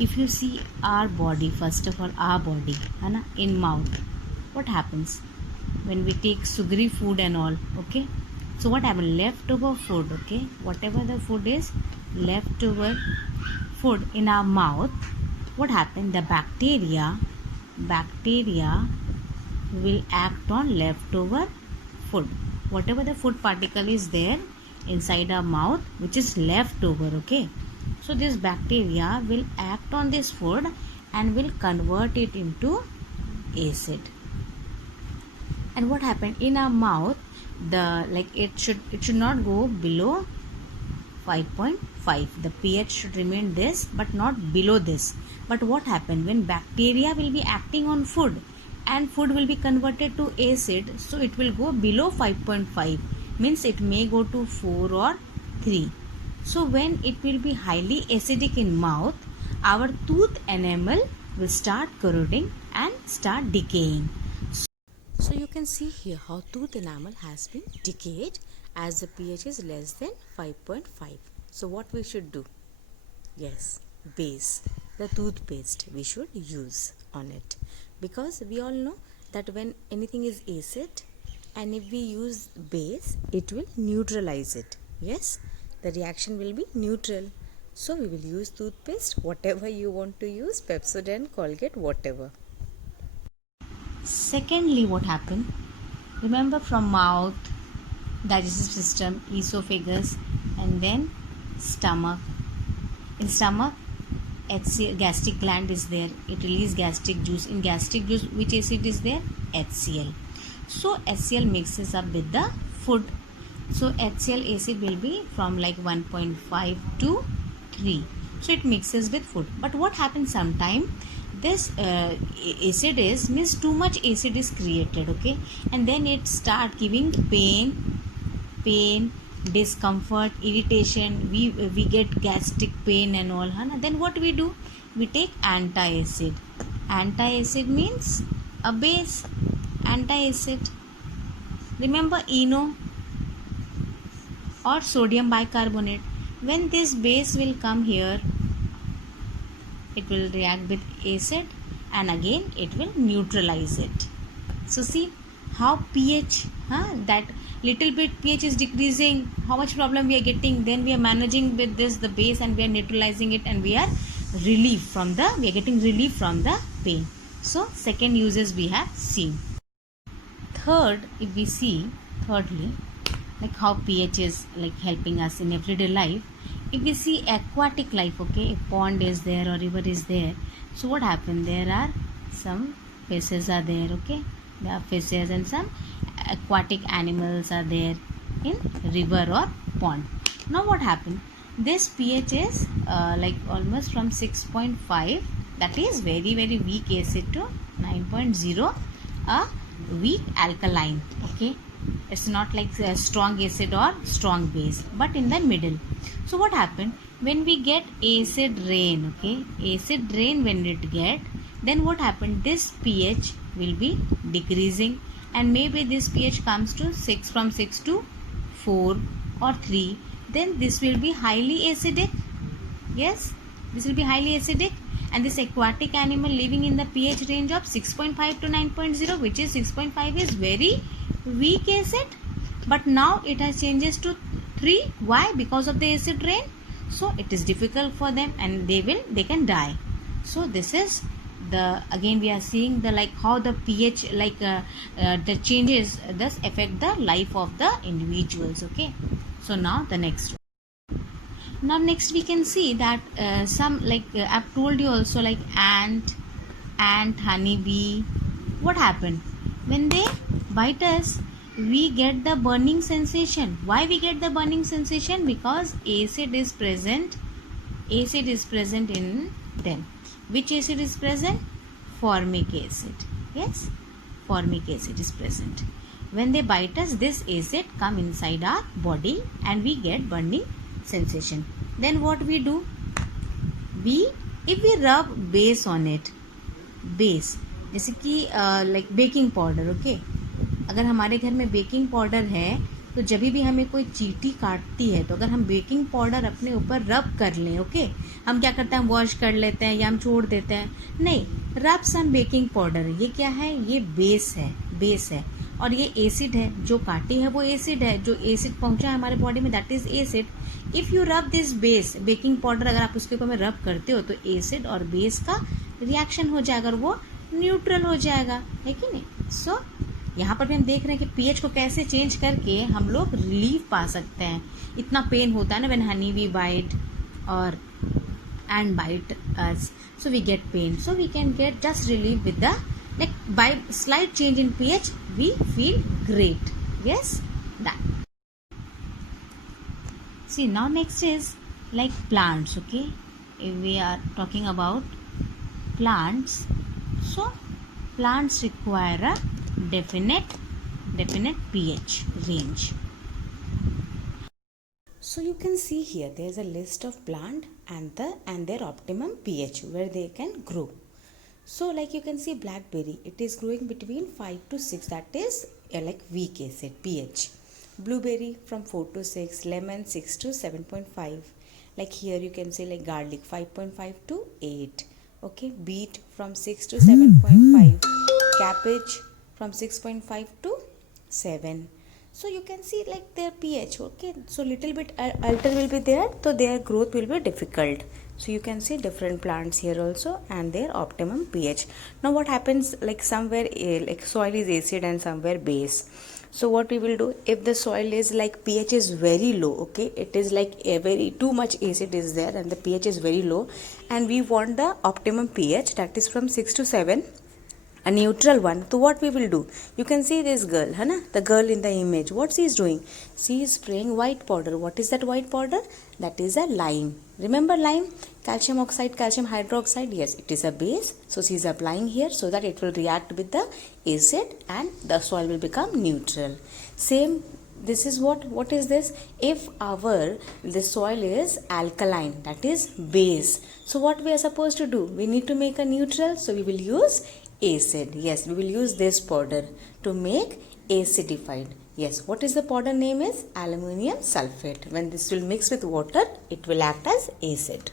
if you see our body, first of all our body है ना, in mouth, what happens when we take sugary food and all, okay? So what happens, leftover food, okay, whatever the food is, leftover food in our mouth, what happens, the bacteria will act on leftover food, whatever the food particle is there inside our mouth which is leftover, okay? So this bacteria will act on this food and will convert it into acid. And what happened in our mouth, the it should not go below 5.5. The pH should remain this but not below this. But what happened when bacteria will be acting on food and food will be converted to acid, so it will go below 5.5, means it may go to 4 or 3. So when it will be highly acidic in mouth, our tooth enamel will start corroding and start decaying. So you can see here how tooth enamel has been decayed as the pH is less than 5.5. So what we should do? Yes, base, the toothpaste we should use on it, because we all know that when anything is acid and if we use base, it will neutralize it. Yes, the reaction will be neutral. So we will use toothpaste, whatever you want to use, Pepsodent, Colgate, whatever. Secondly, what happened? Remember, from mouth, digestive system, esophagus, and then stomach. In stomach, gastric gland is there. It releases gastric juice. In gastric juice, which acid is there? HCl. So HCl mixes up with the food. So HCl acid will be from 1.5 to 3. So it mixes with food. But what happens sometime? This acid means too much acid is created, okay, and then it start giving pain, discomfort, irritation. We get gastric pain and all, huh? Then what we do? We take antacid. Antacid means a base. Antacid. Remember ENO or sodium bicarbonate. When this base will come here, it will react with acid and again it will neutralize it. So see how pH, that little bit pH is decreasing, how much problem we are getting. Then we are managing with this, the base, and we are neutralizing it, and we are getting relief from the pain. So second uses we have seen. Third, if we see thirdly, how pH is helping us in everyday life. If we see aquatic life, okay, a pond is there or river is there, so what happened? There are some fishes are there, okay, there are fishes and some aquatic animals are there in river or pond. Now what happened? This pH is almost from 6.5, that is very very weak acid, to 9.0, a weak alkaline, okay. It's not like a strong acid or strong base, but in the middle. So what happened when we get acid rain, okay, acid rain when it get, then what happened? This pH will be decreasing, and maybe this pH comes to 6, from 6 to 4 or 3. Then this will be highly acidic. Yes, this will be highly acidic, and this aquatic animal living in the pH range of 6.5 to 9.0, which is 6.5 is very weak acid, but now it has changes to 3. Why? Because of the acid rain. So it is difficult for them and they can die. So this is the, again we are seeing the how the pH the changes thus affect the life of the individuals, okay. So now the next one. Now next we can see that some I've told you also, ant, honeybee, what happened when they bite us? We get the burning sensation. Why we get the burning sensation? Because acid is present in them. Which acid is present? Formic acid. Yes, formic acid is present. When they bite us, this acid come inside our body and we get burning sensation. Then what we do? If we rub base on it, base जैसे कि baking powder, okay, अगर हमारे घर में baking powder है तो जब भी हमें कोई चींटी काटती है तो अगर हम बेकिंग पाउडर अपने ऊपर रब कर लें, ओके, हम क्या करते हैं, हम वॉश कर लेते हैं या हम छोड़ देते हैं, नहीं, रब सम बेकिंग पाउडर। ये क्या है, ये बेस है और ये एसिड है, जो काटी है वो एसिड है, जो एसिड पहुंचा है हमारे बॉडी में, that is acid. If you rub this base baking powder, अगर आप उसके ऊपर में रब करते हो तो एसिड और बेस का रिएक्शन हो जाएगा और वो न्यूट्रल हो जाएगा, है कि नहीं। सो यहाँ पर भी हम देख रहे हैं कि पीएच को कैसे चेंज करके हम लोग रिलीफ पा सकते हैं। इतना पेन होता है ना व्हेन हनी वी बाइट और and bite us, so we get pain, so we can get just relief with the, like, by slight change in pH we feel great. Yes, that. See, now next is like plants, okay, if we are talking about plants, so plants require a definite pH range. So you can see here there is a list of plant and their optimum pH where they can grow. So like you can see blackberry, it is growing between 5 to 6, that is like weak acid pH. Blueberry from 4 to 6, lemon 6 to 7.5. Like here you can see like garlic 5.5 to 8. Okay, beet from 6 to 7.5. Cabbage from 6.5 to 7. So you can see like their pH, okay, so little bit alter will be there, so their growth will be difficult. So you can see different plants here also and their optimum pH. Now what happens, like somewhere like soil is acid and somewhere base. So what we will do, if the soil is like pH is very low, okay, it is like a very too much acid is there and the pH is very low, and we want the optimum pH, that is from 6 to 7, a neutral one. So what we will do, you can see this girl, है ना, the girl in the image, what she is doing, she is spraying white powder. What is that white powder? That is a lime. Remember lime, calcium oxide, calcium hydroxide, yes, it is a base. So she is applying here so that it will react with the acid and the soil will become neutral. Same, this is what is this, if the soil is alkaline, that is base, so what we are supposed to do, we need to make a neutral, so we will use acid. Yes, we will use this powder to make acidified. Yes, what is the powder name is aluminum sulfate. When this will mix with water, it will act as acid.